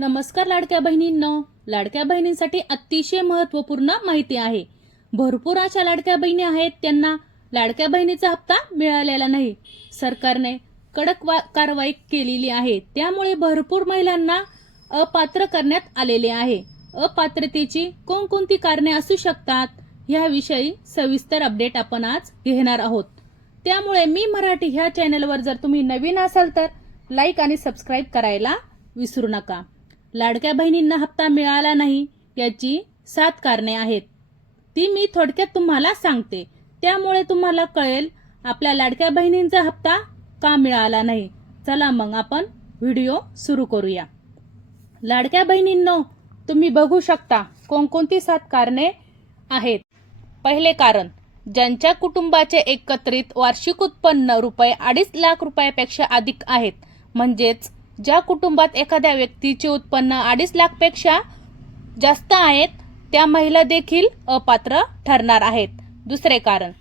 नमस्कार लाडक्या बहिणींनो. लाडक्या बहिणींसाठी अतिशय महत्त्वपूर्ण माहिती आहे. भरपूर अशा लाडक्या बहिणी आहेत त्यांना लाडक्या बहिणीचा हप्ता मिळालेला नाही. सरकारने कडक वा कारवाई केलेली आहे. त्यामुळे भरपूर महिलांना अपात्र करण्यात आलेले आहे. अपात्रतेची कोणकोणती कारणे असू शकतात ह्याविषयी सविस्तर अपडेट आपण आज घेणार आहोत. त्यामुळे मी मराठी ह्या चॅनलवर जर तुम्ही नवीन असाल तर लाईक आणि सबस्क्राईब करायला विसरू नका. लाडक्या बहिणींना हप्ता मिळाला नाही याची सात कारणे आहेत. ती मी थोडक्यात तुम्हाला सांगते. त्यामुळे तुम्हाला कळेल आपल्या लाडक्या बहिणींचा हप्ता का मिळाला नाही. चला मग आपण व्हिडिओ सुरू करूया. लाडक्या बहिणींनो तुम्ही बघू शकता कोणकोणती सात कारणे आहेत. पहिले कारण ज्यांच्या कुटुंबाचे एकत्रित वार्षिक उत्पन्न रुपये अडीच लाख रुपयापेक्षा अधिक आहेत. म्हणजेच ज्या कुटुंबात एखाद्या व्यक्तीचे उत्पन्न अडीच लाखपेक्षा जास्त आहेत त्या महिला देखील अपात्र ठरणार आहेत. दुसरे कारण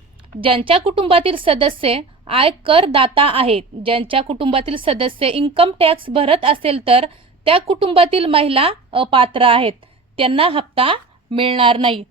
ज्यांच्या कुटुंबातील सदस्य आयकरदाता आहेत ज्यांच्या कुटुंबातील सदस्य इन्कम टॅक्स भरत असेल तर त्या कुटुंबातील महिला अपात्र आहेत. त्यांना हप्ता मिळणार नाही.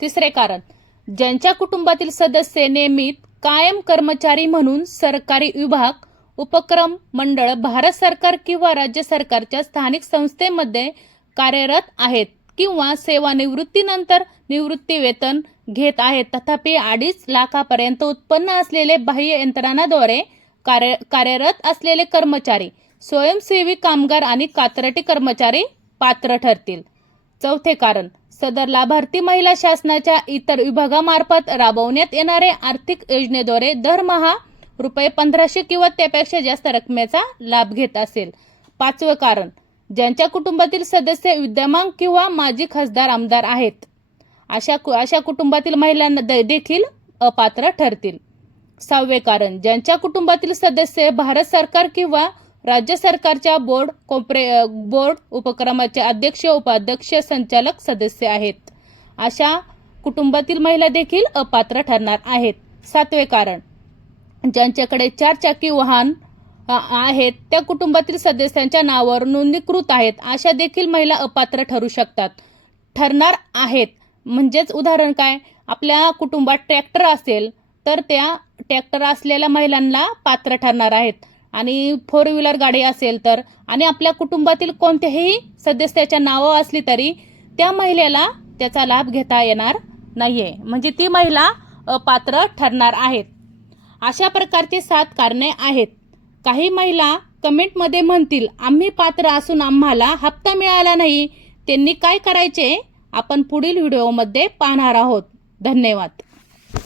तिसरे कारण ज्यांच्या कुटुंबातील सदस्य नियमित कायम कर्मचारी म्हणून सरकारी विभाग उपक्रम मंडळ भारत सरकार किंवा राज्य सरकारच्या स्थानिक संस्थेमध्ये कार्यरत आहेत किंवा सेवानिवृत्तीनंतर निवृत्ती वेतन घेत आहेत. तथापि अडीच लाखापर्यंत उत्पन्न असलेले बाह्य यंत्रणाद्वारे कार्य कार्यरत असलेले कर्मचारी स्वयंसेवी कामगार आणि कात्रटी कर्मचारी पात्र ठरतील. चौथे कारण सदर लाभार्थी महिला शासनाच्या इतर विभागामार्फत राबवण्यात येणारे आर्थिक योजनेद्वारे दरमहा रुपये पंधराशे किंवा त्यापेक्षा जास्त रकमेचा लाभ घेत असेल. पाचवं कारण ज्यांच्या कुटुंबातील सदस्य विद्यमान किंवा माजी खासदार आमदार आहेत अशा कु- अशा कुटुंबातील महिलांना दे- देखील अपात्र ठरतील. सहावे कारण ज्यांच्या कुटुंबातील सदस्य भारत सरकार किंवा राज्य सरकारच्या बोर्ड कॉम्प्रे बोर्ड उपक्रमाचे अध्यक्ष उपाध्यक्ष संचालक सदस्य आहेत. अशा कुटुंबातील महिला देखील अपात्र ठरणार आहेत. सातवे कारण ज्यांच्याकडे चारचाकी वाहन आहेत त्या कुटुंबातील सदस्यांच्या नावावर नोंदणीकृत आहेत. अशा देखील महिला अपात्र ठरू शकतात. ठरणार आहेत. म्हणजेच उदाहरण काय? आपल्या कुटुंबात ट्रॅक्टर असेल तर त्या ट्रॅक्टर असलेल्या महिलांना पात्र ठरणार आहेत. आणि फोर व्हीलर गाडी असेल तर आणि आपल्या कुटुंबातील कोणत्याही सदस्याच्या नावं असली तरी त्या महिलेला त्याचा लाभ घेता येणार नाही आहे म्हणजे ती महिला अपात्र ठरणार आहेत. अशा प्रकारचे सात कारणे आहेत. काही महिला कमेंटमध्ये म्हणतील आम्ही पात्र असून आम्हाला हप्ता मिळाला नाही. त्यांनी काय करायचे? आपण पुढील व्हिडिओमध्ये पाहणार आहोत. धन्यवाद.